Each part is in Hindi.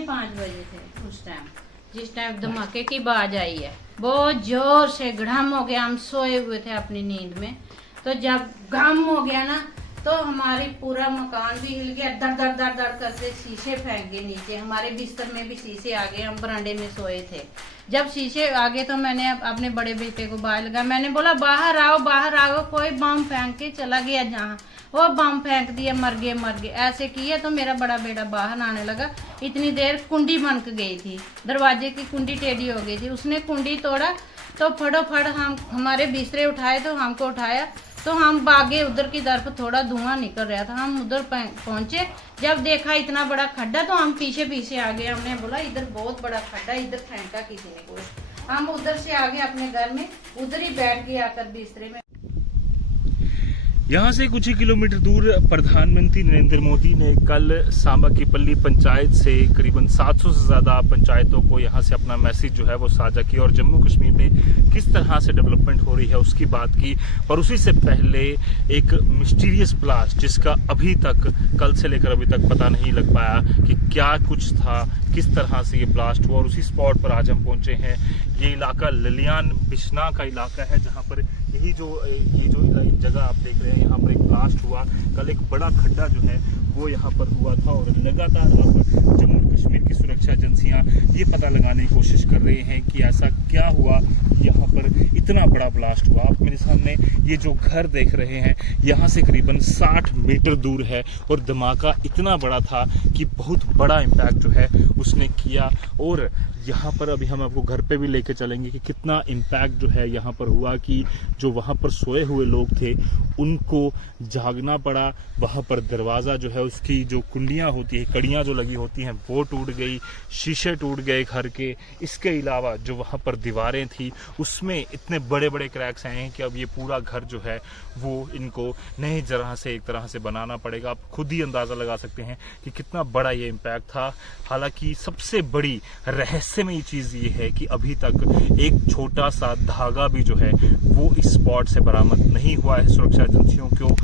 5:45 थे उस टाइम, जिस टाइम धमाके की आवाज आई है। बहुत जोर से घड़ाम हो गया, हम सोए हुए थे अपनी नींद में। तो जब घम हो गया ना, तो हमारी पूरा मकान भी हिल गया, दर दर दर दर करके शीशे फेंक गए नीचे। हमारे बिस्तर में भी शीशे आ गए, हम बरामदे में सोए थे। जब शीशे आ गए तो मैंने अपने बड़े बेटे को बाहर लगा, मैंने बोला बाहर आओ, कोई बम फेंक के चला गया जहाँ, वो बम फेंक दिया, मर गए। ऐसे किए तो मेरा बड़ा बेटा बाहर आने लगा। इतनी देर कुंडी बनक गई थी, दरवाजे की कुंडी टेढ़ी हो गई थी, उसने कुंडी तोड़ा तो फटाफट हम हमारे बिस्तरे उठाए, तो हमको उठाया तो हम भागे उधर की तरफ। थोड़ा धुआं निकल रहा था, हम उधर पहुंचे, जब देखा इतना बड़ा खड्डा तो हम पीछे आ गए। हमने बोला इधर बहुत बड़ा खड्डा, इधर फेंका किसी ने कोई। हम उधर से आ गए अपने घर में, उधर ही बैठ गए आकर बिस्तरे में। यहाँ से कुछ ही किलोमीटर दूर प्रधानमंत्री नरेंद्र मोदी ने कल सांबा की पल्ली पंचायत से करीबन 700 से ज्यादा पंचायतों को यहाँ से अपना मैसेज जो है वो साझा किया और जम्मू कश्मीर में किस तरह से डेवलपमेंट हो रही है उसकी बात की। पर उसी से पहले एक मिस्टीरियस ब्लास्ट, जिसका अभी तक कल से लेकर अभी तक पता नहीं लग पाया कि क्या कुछ था, किस तरह से ये ब्लास्ट हुआ, और उसी स्पॉट पर आज हम पहुंचे हैं। ये इलाका ललियान बिश्ना का इलाका है, जहाँ पर ये जो जगह आप देख रहे हैं, यहाँ पर एक ब्लास्ट हुआ। कल एक बड़ा खड्डा जो है वो यहाँ पर हुआ था और लगातार अब जम्मू कश्मीर की सुरक्षा एजेंसियां ये पता लगाने की कोशिश कर रही हैं कि ऐसा क्या हुआ, यहाँ पर इतना बड़ा ब्लास्ट हुआ। आप मेरे सामने ये जो घर देख रहे हैं, यहाँ से करीबन 60 मीटर दूर है और धमाका इतना बड़ा था कि बहुत बड़ा इम्पैक्ट जो है उसने किया। और यहाँ पर अभी हम आपको घर पे भी लेके चलेंगे कि कितना इम्पैक्ट जो है यहाँ पर हुआ, कि जो वहाँ पर सोए हुए लोग थे उनको जागना पड़ा। वहाँ पर दरवाज़ा जो है उसकी जो कुंडियाँ होती है, कड़ियाँ जो लगी होती हैं, वो टूट गई, शीशे टूट गए घर के। इसके अलावा जो वहाँ पर दीवारें थी उसमें इतने बड़े बड़े क्रैक्स आए हैं कि अब ये पूरा घर जो है वो इनको नई तरह से एक तरह से बनाना पड़ेगा। आप खुद ही अंदाज़ा लगा सकते हैं कि कितना बड़ा ये इम्पैक्ट था। हालांकि सबसे बड़ी रहस्यमयी चीज़ ये है कि अभी तक एक छोटा सा धागा भी जो है वो इस स्पॉट से बरामद नहीं हुआ है। सुरक्षा एजेंसियों को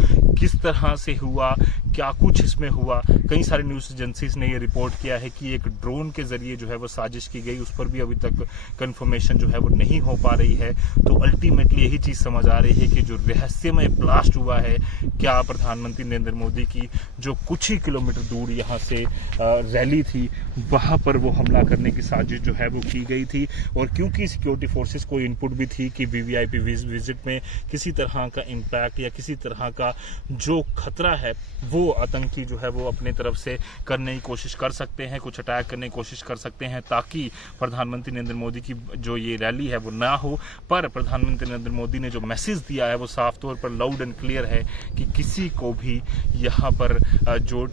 किस तरह से हुआ, क्या कुछ इसमें हुआ, कई सारी न्यूज़ एजेंसीज ने ये रिपोर्ट किया है कि एक ड्रोन के जरिए जो है वो साजिश की गई, उस पर भी अभी तक कंफर्मेशन जो है वो नहीं हो पा रही है। तो अल्टीमेटली यही चीज़ समझ आ रही है कि जो रहस्यमय ब्लास्ट हुआ है, क्या प्रधानमंत्री नरेंद्र मोदी की जो कुछ ही किलोमीटर दूर यहाँ से रैली थी, वहाँ पर वो हमला करने की साजिश जो है वो की गई थी। और क्योंकि सिक्योरिटी फोर्सेस को इनपुट भी थी कि वीवीआईपी विजिट में किसी तरह का इम्पैक्ट या किसी तरह का जो खतरा है वो आतंकी जो है वो अपने तरफ से करने की कोशिश कर सकते हैं, कुछ अटैक करने की कोशिश कर सकते हैं, ताकि प्रधानमंत्री नरेंद्र मोदी की जो ये रैली है वो ना हो। पर प्रधानमंत्री नरेंद्र मोदी ने जो मैसेज दिया है वो साफ तौर पर लाउड एंड क्लियर है कि किसी को भी यहाँ पर जो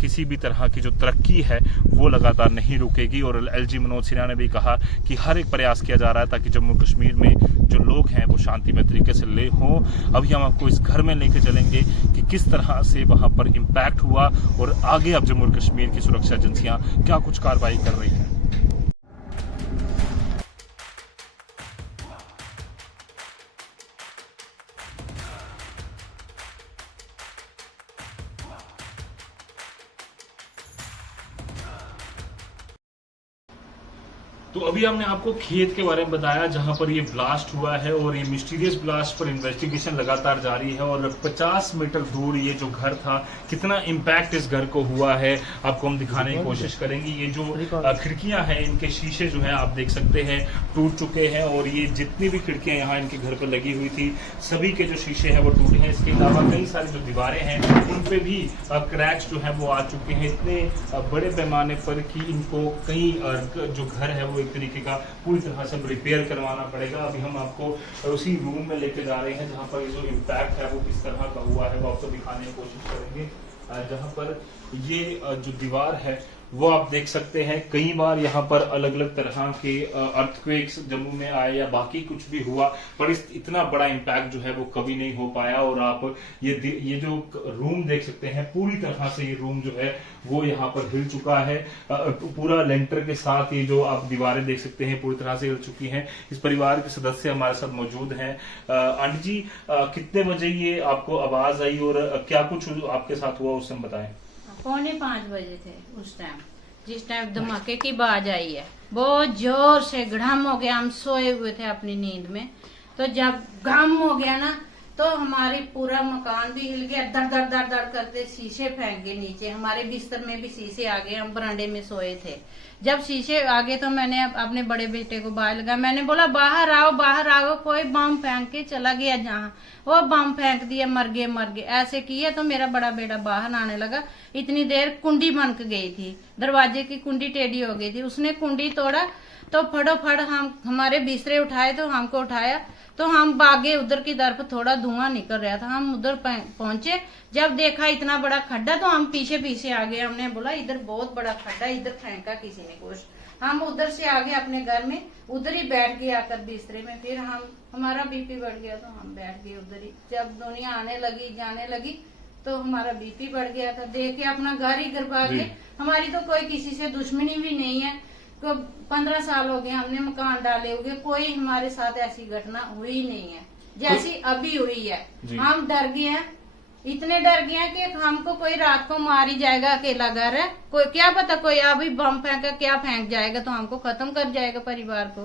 किसी भी तरह की जो तरक्की है वो लगातार नहीं रुकेगी। और एलजी मनोज सिन्हा ने भी कहा कि हर एक प्रयास किया जा रहा है ताकि जम्मू कश्मीर में जो लोग हैं वो शांतिमय तरीके से ले हों। अभी हम आपको इस घर में लेके चलेंगे कि किस तरह से वहाँ पर इम्पैक्ट हुआ और आगे अब जम्मू कश्मीर की सुरक्षा एजेंसियां क्या कुछ कार्रवाई कर रही हैं। तो अभी हमने आपको खेत के बारे में बताया जहां पर ये ब्लास्ट हुआ है और ये मिस्टीरियस ब्लास्ट पर इन्वेस्टिगेशन लगातार जारी है। और 50 मीटर दूर ये जो घर था, कितना इम्पैक्ट इस घर को हुआ है आपको हम दिखाने की कोशिश करेंगे। ये जो खिड़कियां हैं, इनके शीशे जो हैं आप देख सकते हैं टूट चुके हैं, और ये जितनी भी खिड़कियां यहाँ इनके घर पर लगी हुई थी सभी के जो शीशे हैं वो टूटे हैं। इसके अलावा कई सारी जो दीवारें हैं उन पे भी क्रैक्स जो है वो आ चुके हैं, इतने बड़े पैमाने पर कि इनको कई जो घर है वो एक तरीके का पूरी तरह से रिपेयर करवाना पड़ेगा। अभी हम आपको उसी रूम में लेके जा रहे हैं जहां पर ये जो इम्पैक्ट है वो किस तरह का हुआ है वो आपको दिखाने की कोशिश करेंगे। जहां पर ये जो दीवार है वो आप देख सकते हैं, कई बार यहाँ पर अलग अलग तरह के अर्थक्वेक्स जम्मू में आए या बाकी कुछ भी हुआ, पर इतना बड़ा इम्पैक्ट जो है वो कभी नहीं हो पाया। और आप ये जो रूम देख सकते हैं, पूरी तरह से ये रूम जो है वो यहाँ पर हिल चुका है। पूरा लेंटर के साथ ये जो आप दीवारें देख सकते हैं पूरी तरह से हिल चुकी हैं। इस परिवार के सदस्य हमारे साथ मौजूद हैं। आंटी जी, कितने बजे ये आपको आवाज आई और क्या कुछ आपके साथ हुआ उससे बताएं। 4:45 बजे थे उस टाइम, जिस टाइम धमाके की आवाज आई है, बहुत जोर से गड़म हो गया। हम सोए हुए थे अपनी नींद में, तो जब गम हो गया ना तो हमारी पूरा मकान भी हिल गया। दर दर दर दर करते शीशे फेंक गए नीचे, हमारे बिस्तर में भी शीशे आ गए। हम बरांडे में सोए थे, जब शीशे आ गए तो मैंने अपने बड़े बेटे को बाहर लगा, मैंने बोला बाहर आओ, कोई बम फेंक के चला गया, जहाँ वो बम फेंक दिया, मर गए। ऐसे किए तो मेरा बड़ा बेटा बाहर आने लगा। इतनी देर कुंडी बनक गई थी, दरवाजे की कुंडी टेढ़ी हो गई थी, उसने कुंडी तोड़ा तो फटाफट हम हमारे बिस्तरे उठाए, तो हमको उठाया तो हम भागे उधर की तरफ। थोड़ा धुआं निकल रहा था, हम उधर पहुंचे, जब देखा इतना बड़ा खड्डा तो हम पीछे आ गए। हमने बोला इधर बहुत बड़ा खड्डा, इधर फेंका किसी ने कुछ। हम उधर से आ गए अपने घर में, उधर ही बैठ गए आकर बिस्तरे में। फिर हमारा बीपी बढ़ गया तो हम बैठ गए उधर ही। जब दुनिया आने लगी जाने लगी तो हमारा बीपी बढ़ गया था। देख के अपना घर ही घर भागे। हमारी तो कोई किसी से दुश्मनी भी नहीं है, 15 साल हो गए हमने मकान डाले हुए, कोई हमारे साथ ऐसी घटना हुई नहीं है जैसी अभी हुई है। हम डर गए हैं, इतने डर गए हैं कि हमको कोई रात को मार ही जाएगा। अकेला घर है, कोई क्या पता कोई अभी बम फेंका क्या फेंक जाएगा तो हमको खत्म कर जाएगा परिवार को।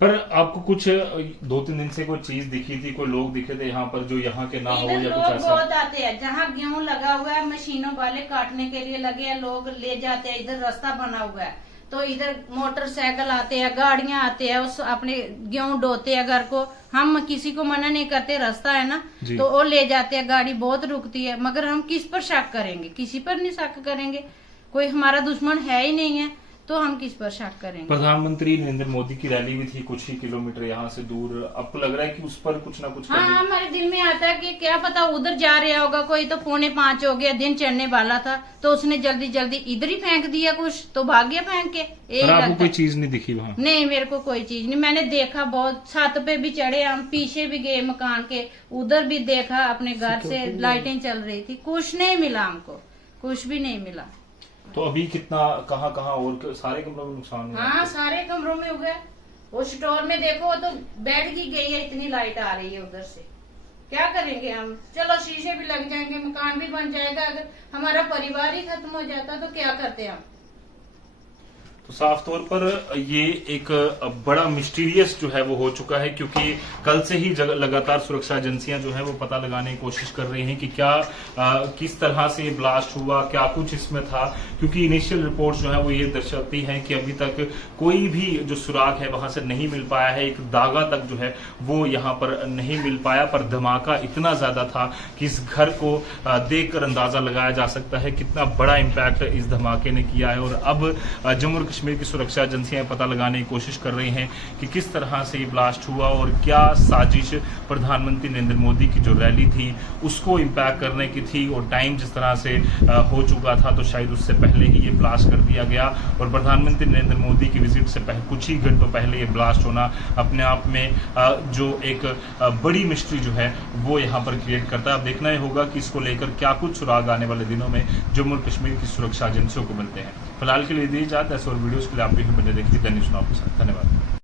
पर आपको कुछ 2-3 दिन से कोई चीज दिखी थी, कोई लोग दिखे थे यहाँ पर जो यहाँ के ना हो या कुछ ऐसा? बहुत आते हैं, जहाँ गेहूं लगा हुआ है मशीनों वाले काटने के लिए लगे हैं, लोग ले जाते हैं। इधर रास्ता बना हुआ है तो इधर मोटरसाइकिल आते हैं, गाड़ियां आते हैं, उस अपने गेहूं ढोते हैं घर को। हम किसी को मना नहीं करते, रास्ता है ना तो वो ले जाते हैं। गाड़ी बहुत रुकती है, मगर हम किस पर शक करेंगे? किसी पर नहीं शक करेंगे, कोई हमारा दुश्मन है ही नहीं है तो हम किस पर शक करेंगे? प्रधानमंत्री नरेंद्र मोदी की रैली भी थी कुछ ही किलोमीटर यहाँ से दूर, आपको लग रहा है कि उस पर कुछ ना कुछ? हाँ, हमारे दिल में आता है कि क्या पता उधर जा रहा होगा कोई। तो 4:45 हो गया, दिन चढ़ने वाला था तो उसने जल्दी इधर ही फेंक दिया कुछ, तो भाग गया फेंक के। आपको कोई चीज नहीं दिखी वहाँ? नहीं, मेरे को कोई चीज नहीं। मैंने देखा बहुत, छत पे भी चढ़े हम, पीछे भी गए मकान के, उधर भी देखा, अपने घर से लाइटें चल रही थी, कुछ नहीं मिला हमको, कुछ भी नहीं मिला। तो अभी कितना कहाँ और सारे कमरों में नुकसान हुआ? हाँ, सारे कमरों में हो गया। वो स्टोर में देखो तो बैठ की गई है, इतनी लाइट आ रही है उधर से। क्या करेंगे हम? चलो शीशे भी लग जाएंगे, मकान भी बन जाएगा, अगर हमारा परिवार ही खत्म हो जाता तो क्या करते हम? तो साफ तौर पर ये एक बड़ा मिस्टीरियस जो है वो हो चुका है, क्योंकि कल से ही लगातार सुरक्षा एजेंसियां जो है वो पता लगाने की कोशिश कर रही हैं कि क्या किस तरह से ब्लास्ट हुआ, क्या कुछ इसमें था। क्योंकि इनिशियल रिपोर्ट्स जो है वो ये दर्शाती हैं कि अभी तक कोई भी जो सुराग है वहां से नहीं मिल पाया है, एक दागा तक जो है वो यहाँ पर नहीं मिल पाया। पर धमाका इतना ज्यादा था कि इस घर को देखकर अंदाजा लगाया जा सकता है कितना बड़ा इम्पैक्ट इस धमाके ने किया है। और अब जम्मू कश्मीर की सुरक्षा एजेंसियां पता लगाने की कोशिश कर रही हैं कि किस तरह से ये ब्लास्ट हुआ और क्या साजिश प्रधानमंत्री नरेंद्र मोदी की जो रैली थी उसको इम्पैक्ट करने की थी। और टाइम जिस तरह से हो चुका था तो शायद उससे पहले ही ये ब्लास्ट कर दिया गया। और प्रधानमंत्री नरेंद्र मोदी की विजिट से कुछ ही घंटों पहले ये ब्लास्ट होना अपने आप में जो एक बड़ी मिस्ट्री जो है वो यहाँ पर क्रिएट करता है। अब देखना ही होगा कि इसको लेकर क्या कुछ सुराग आने वाले दिनों में जम्मू कश्मीर की सुरक्षा एजेंसियों को मिलते हैं। फिलहाल के लिए दी जाती है, ऐसे और वीडियोस के लिए आप भी बने देखिए दैनिक चुनाव के साथ। धन्यवाद।